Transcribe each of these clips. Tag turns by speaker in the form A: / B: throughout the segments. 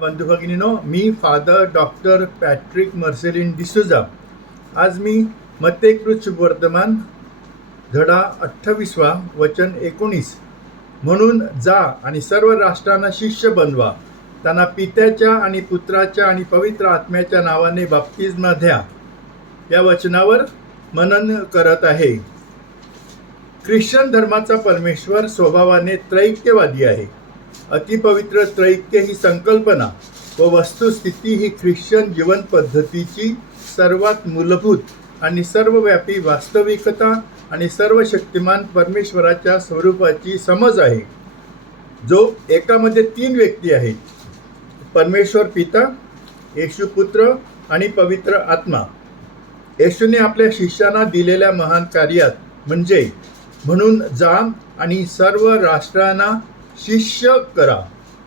A: बंधू भगिनीनो मी father doctor Patrick Marcelin D'Souza आज मी मत्तेकृत वर्तमान धडा अठ्ठावीसवा वचन एकोणीस. म्हणून जा आणि सर्व राष्ट्रांना शिष्य बनवा. त्यांना पित्याच्या आणि पुत्राच्या आणि पवित्र आत्म्याच्या नावाने बाप्तिस्मा द्या. या वचनावर मनन करत आहे. ख्रिश्चन धर्माचा परमेश्वर स्वभावाने त्रैक्यवादी आहे. अतिपवित्र त्रैक्य ही संकल्पना व वस्तुस्थिती ही ख्रिश्चन जीवन पद्धतीची सर्वात मूलभूत आणि सर्वव्यापी वास्तविकता आणि सर्व शक्तिमान परमेश्वराच्या स्वरूपाची समज आहे. जो एकामध्ये तीन व्यक्ती आहेत. परमेश्वर पिता येशू पुत्र आणि पवित्र आत्मा. येशूने आपल्या शिष्यांना दिलेल्या महान कार्यात म्हणजे म्हणून जाम आणि सर्व राष्ट्रांना शिष्य करा.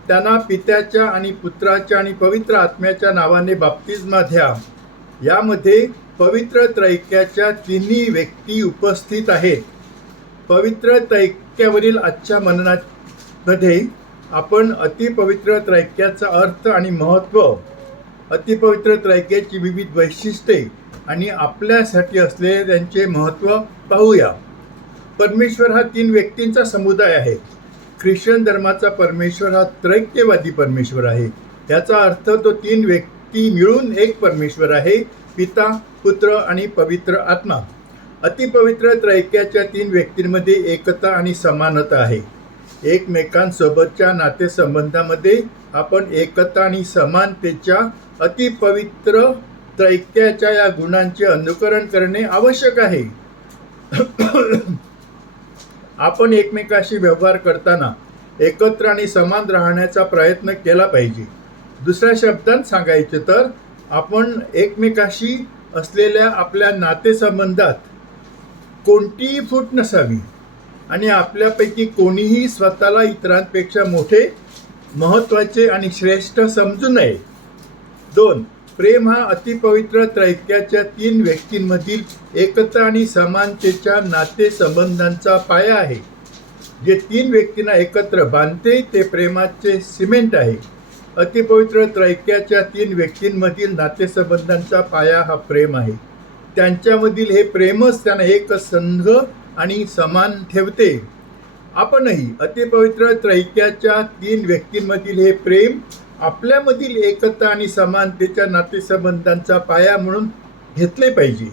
A: त्यांना पित्याच्या आणि पुत्राच्या आणि पवित्र आत्म्याच्या नावाने बाप्तिस्मा द्या. यामध्ये पवित्र त्रैक्याच्या तिन्ही व्यक्ती उपस्थित आहेत. पवित्र त्रैक्यावरील आजच्या मननामध्ये आपण अतिपवित्र त्रैक्याचा अर्थ आणि महत्त्व अतिपवित्र त्रैक्याची विविध वैशिष्ट्ये आणि आपल्यासाठी असलेले त्यांचे महत्त्व पाहूया. परमेश्वर हा तीन व्यक्तींचा समुदाय आहे. ख्रिश्चन धर्माचा परमेश्वर हा त्रैक्यवादी परमेश्वर आहे. याचा अर्थ तो तीन व्यक्ती मिळून एक परमेश्वर आहे पिता पुत्र आणि पवित्र आत्मा. अतिपवित्र त्रैक्याच्या तीन व्यक्तींमध्ये एकता आणि समानता आहे. एकमेकांसोबतच्या नातेसंबंधामध्ये आपण एकता आणि समानतेच्या अतिपवित्र त्रैक्याच्या या गुणांचे अनुकरण करणे आवश्यक आहे. आपण एकमेकाशी व्यवहार करताना एकत्र आणि समान राहण्याचा प्रयत्न केला पाहिजे. दुसऱ्या शब्दात सांगायचे तर आपण एकमेकाशी असलेल्या आपल्या नातेसंबंधात कोणतीही फूट नसावी आणि आपल्यापैकी कोणीही स्वतःला इतरांपेक्षा मोठे महत्त्वाचे आणि श्रेष्ठ समजू नये. दोन प्रेम हा अतिपवित्र त्रैक्याच्या तीन व्यक्तींमधील एकत्र आणि समानतेच्या नातेसंबंधांचा पाया आहे. जे तीन व्यक्तींना एकत्र बांधते ते प्रेमाचे सिमेंट आहे. अतिपवित्र त्रैक्याच्या तीन व्यक्तींमधील नातेसंबंधांचा पाया हा प्रेम आहे. त्यांच्यामधील हे प्रेमच त्यांना एक संघ आणि समान ठेवते. आपणही अतिपवित्र त्रैक्याच्या तीन व्यक्तींमधील हे प्रेम आपल्यामधील एकता आणि समानतेच्या नातेसंबंधांचा पाया म्हणून घेतले पाहिजे.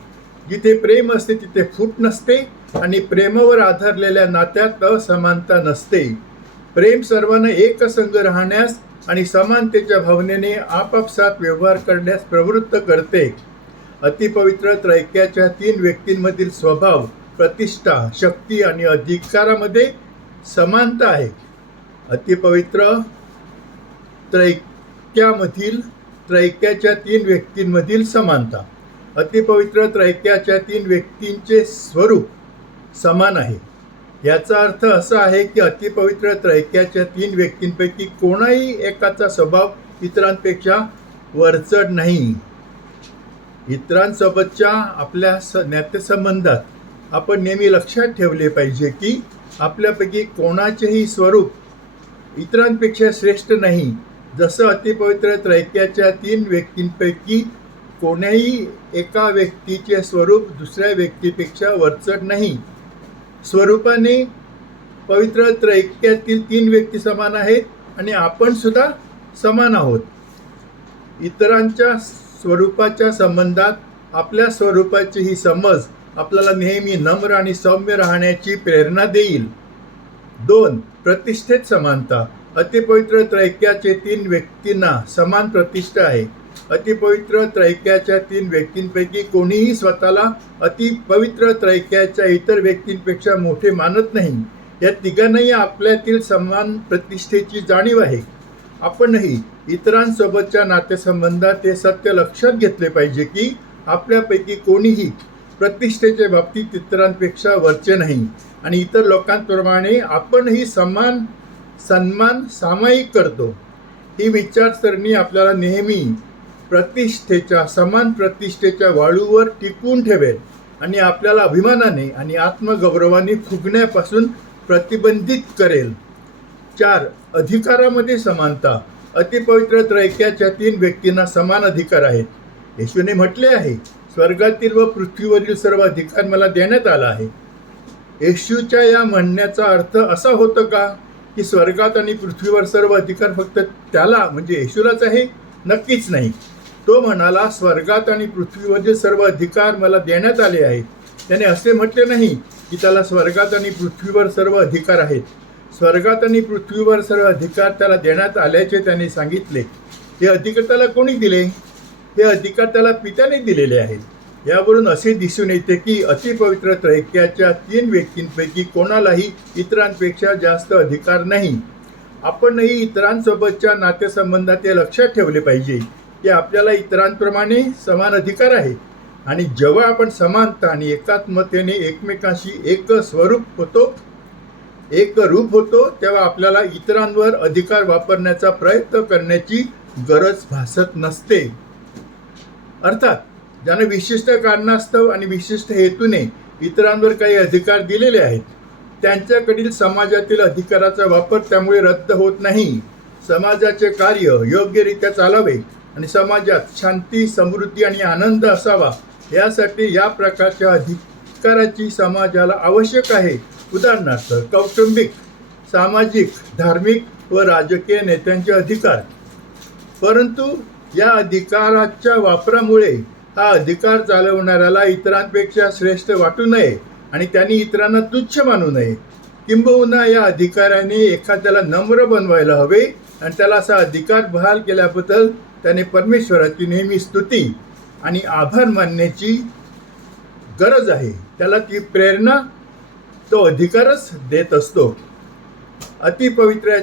A: जिथे प्रेम असते तिथे फूट नसते आणि प्रेमावर आधारलेल्या नात्यात असमानता नसते. प्रेम सर्वांना एकसंग राहण्यास आणि समानतेच्या भावनेने आपापसात व्यवहार करण्यास प्रवृत्त करते. अतिपवित्र त्रैक्याच्या तीन व्यक्तींमधील स्वभाव प्रतिष्ठा शक्ती आणि अधिकारामध्ये समानता आहे. अतिपवित्र त्रैक्यामधील त्रैक्याच्या तीन व्यक्तींमधील समानता. अतिपवित्र त्रैक्याच्या तीन व्यक्तींचे स्वरूप समान आहे. याचा अर्थ असा आहे की अतिपवित्र त्रैक्याच्या तीन व्यक्तींपैकी कोणाही एकाचा स्वभाव इतरांपेक्षा वरचढ नाही. इतरांसोबतच्या आपल्या स नातेसंबंधात आपण नेहमी लक्षात ठेवले पाहिजे की आपल्यापैकी कोणाचेही स्वरूप इतरांपेक्षा श्रेष्ठ नाही. जसं अतिपवित्र त्रैक्याच्या तीन व्यक्तींपैकी कोण्याही एका व्यक्तीचे स्वरूप दुसऱ्या व्यक्तीपेक्षा वरचढ नाही. स्वरूपाने पवित्र त्रैक्यातील तीन व्यक्ती समान आहेत आणि आपण सुद्धा समान आहोत. इतरांच्या स्वरूपाच्या संबंधात आपल्या स्वरूपाची ही समज आपल्याला नेहमी नम्र आणि सौम्य राहण्याची प्रेरणा देईल. दोन प्रतिष्ठेत समानता. अतिपवित्र त्रैक्याचे तीन व्यक्तींना समान प्रतिष्ठा आहे. अतिपवित्र त्रैक्याच्या तीन व्यक्तींपैकी कोणीही स्वतःला अतिपवित्र त्रैक्याच्या इतर व्यक्तींपेक्षा मोठे मानत नाही. या तिघांनाही आपल्यातील समान प्रतिष्ठेची जाणीव आहे. आपणही इतरांसोबतच्या नातेसंबंधात हे सत्य लक्षात घेतले पाहिजे की आपल्यापैकी कोणीही प्रतिष्ठेच्या बाबतीत इतरांपेक्षा वरचे नाही आणि इतर लोकांप्रमाणे आपणही समान सन्मान सामायिक करतो. ही विचारसरणी आपल्याला नेहमी प्रतिष्ठेच्या समान प्रतिष्ठेच्या वाळूवर टिकून ठेवेल आणि आपल्याला अभिमानाने आणि आत्मगौरवाने फुगण्यापासून प्रतिबंधित करेल. चार अधिकारामध्ये समानता. अतिपवित्र त्रैक्याच्या तीन व्यक्तींना समान अधिकार आहेत. येशूने म्हटले आहे स्वर्गातील व पृथ्वीवरील सर्व अधिकार मला देण्यात आला आहे. येशूच्या या म्हणण्याचा अर्थ असा होतो का? की स्वर्गात आणि पृथ्वीवर सर्व अधिकार फक्त त्याला म्हणजे येशूलाच आहे नक्कीच नाही. तो म्हणाला स्वर्गात आणि पृथ्वीवरील सर्व अधिकार मला देण्यात आले आहेत. त्याने असे म्हटले नाही की त्याला स्वर्गात आणि पृथ्वीवर सर्व अधिकार आहेत. स्वर्गात आणि पृथ्वीवर सर्व अधिकार त्याला देण्यात आल्याचे त्याने सांगितले. हे अधिकार त्याला कोणी दिले? हे अधिकार त्याला पित्याने दिलेले आहेत. यावरून असे दिसून येते की अतिपवित्र त्रैक्याच्या तीन व्यक्तींपैकी कोणालाही इतरांपेक्षा जास्त अधिकार नाही. आपणही इतरांसोबतच्या नातेसंबंधात हे लक्षात ठेवले पाहिजे की आपल्याला इतरांप्रमाणे समान अधिकार आहे. आणि जेव्हा आपण समानता आणि एकात्मतेने एकमेकांशी एक स्वरूप होतो एक रूप होतो तेव्हा आपल्याला इतरांवर अधिकार वापरण्याचा प्रयत्न करण्याची गरज भासत नसते. अर्थात ज्यांना विशिष्ट कारणास्तव आणि विशिष्ट हेतूने इतरांवर काही अधिकार दिलेले आहेत त्यांच्याकडील समाजातील अधिकाराचा वापर त्यामुळे रद्द होत नाही. समाजाचे कार्य योग्यरित्या चालावे आणि समाजात शांती समृद्धी आणि आनंद असावा यासाठी या प्रकारच्या अधिकाराची समाजाला आवश्यक आहे. उदाहरणार्थ कौटुंबिक सामाजिक धार्मिक व राजकीय नेत्यांचे अधिकार. परंतु या अधिकाराच्या वापरामुळे हा अधिकार चालवणाऱ्याला इतरांपेक्षा श्रेष्ठ वाटू नये आणि त्यांनी इतरांना तुच्छ मानू नये. किंबहुना या अधिकाराने एखाद्याला नम्र बनवायला हवे आणि त्याला असा अधिकार बहाल केल्याबद्दल त्याने परमेश्वराची नेहमी स्तुती आणि आभार मानण्याची गरज आहे. त्याला ती प्रेरणा तो अधिकारच देत असतो. अतिपवित्र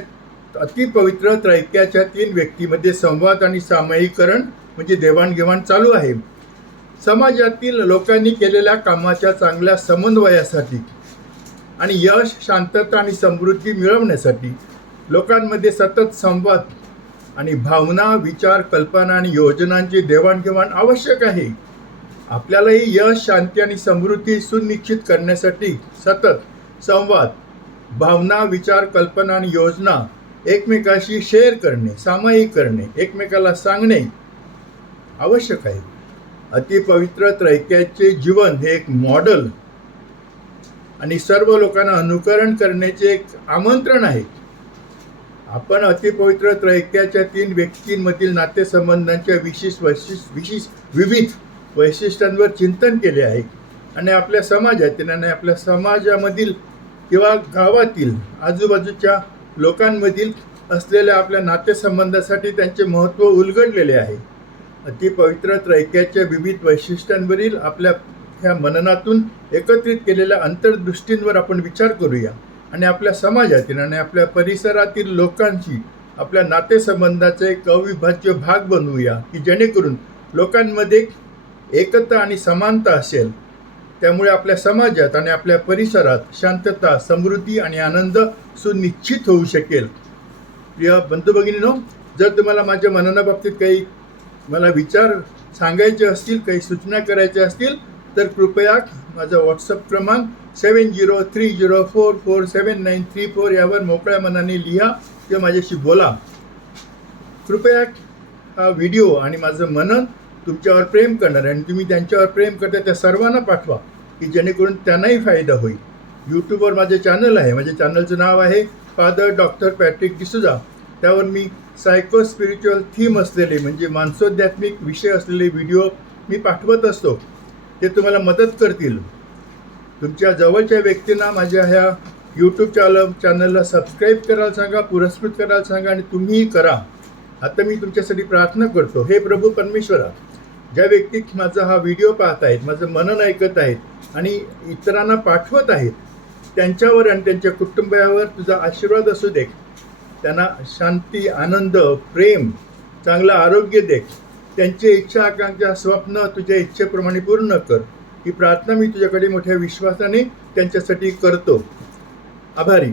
A: अतिपवित्र त्रैक्याच्या तीन व्यक्तीमध्ये संवाद आणि सामायिकरण म्हणजे देवाणघेवाण चालू आहे. समाजातील लोकांनी केलेल्या कामाच्या चांगल्या समन्वयासाठी आणि यश शांतता आणि समृद्धी मिळवण्यासाठी लोकांमध्ये सतत संवाद आणि भावना विचार कल्पना आणि योजनांची देवाणघेवाण आवश्यक आहे. आपल्यालाही यश शांती आणि समृद्धी सुनिश्चित करण्यासाठी सतत संवाद भावना विचार कल्पना आणि योजना एकमेकाशी शेअर करणे सामायिक करणे एकमेकाला सांगणे आवश्यक आहे. अतिपवित्र त्रैक्याचे जीवन हे एक मॉडल आणि सर्व लोकांना अनुकरण करण्याचे एक आमंत्रण आहे. आपण अतिपवित्र त्रैक्याच्या तीन व्यक्तींमधील नातेसंबंधांच्या विशेष वैशिष विशेष विविध वैशिष्ट्यांवर चिंतन केले आहे. आणि आपल्या समाजातील आणि आपल्या समाजामधील किंवा गावातील आजूबाजूच्या लोकांमधील असलेल्या आपल्या नातेसंबंधासाठी त्यांचे महत्त्व उलगडलेले आहे. अतिपवित्र त्रैक्याच्या विविध वैशिष्ट्यांवरील आपल्या ह्या मननातून एकत्रित केलेल्या अंतर्दृष्टींवर आपण विचार करूया. आणि आपल्या समाजातील आणि आपल्या परिसरातील लोकांशी आपल्या नातेसंबंधाचे एक अविभाज्य भाग बनवूया की जेणेकरून लोकांमध्ये एकता आणि समानता असेल. त्यामुळे आपल्या समाजात आणि आपल्या परिसरात शांतता समृद्धी आणि आनंद सुनिश्चित होऊ शकेल. प्रिय बंधू भगिनीनो जर तुम्हाला माझ्या मननाबाबतीत काही मला विचार सांगायचे असतील काही सूचना करायच्या असतील तर कृपया माझा व्हॉट्सअप क्रमांक seven zero three zero four four seven nine three four यावर मोकळ्या मनाने लिहा किंवा माझ्याशी बोला. कृपया हा व्हिडिओ आणि माझं मनन तुमच्यावर प्रेम करणार आणि तुम्ही त्यांच्यावर प्रेम करता त्या सर्वांना पाठवा की जेणेकरून त्यांनाही फायदा होईल. यूट्यूबवर माझे चॅनल आहे. माझ्या चॅनलचं नाव आहे फादर डॉक्टर पॅट्रिक डिसुजा त्यावर मी सायको स्पिरिच्युअल थीम असलेले म्हणजे मानसोध्यात्मिक विषय असलेले व्हिडिओ मी पाठवत असतो. ते तुम्हाला मदत करतील. तुमच्या जवळच्या व्यक्तींना माझ्या ह्या यूट्यूब चॅनल चॅनलला सबस्क्राईब करायला सांगा पुरस्कृत करायला सांगा आणि तुम्हीही करा. आता मी तुमच्यासाठी प्रार्थना करतो. हे प्रभू परमेश्वरा ज्या व्यक्ती माझा हा व्हिडिओ पाहत आहेत माझं मनन ऐकत आहेत आणि इतरांना पाठवत आहेत त्यांच्यावर आणि त्यांच्या कुटुंबावर तुझा आशीर्वाद असू दे त्यांना शांती आनंद प्रेम चांगलं आरोग्य दे. त्यांची इच्छा आकांक्षा स्वप्न तुझ्या इच्छेप्रमाणे पूर्ण कर. ही प्रार्थना मी तुझ्याकडे मोठ्या विश्वासाने त्यांच्यासाठी करतो. आभारी.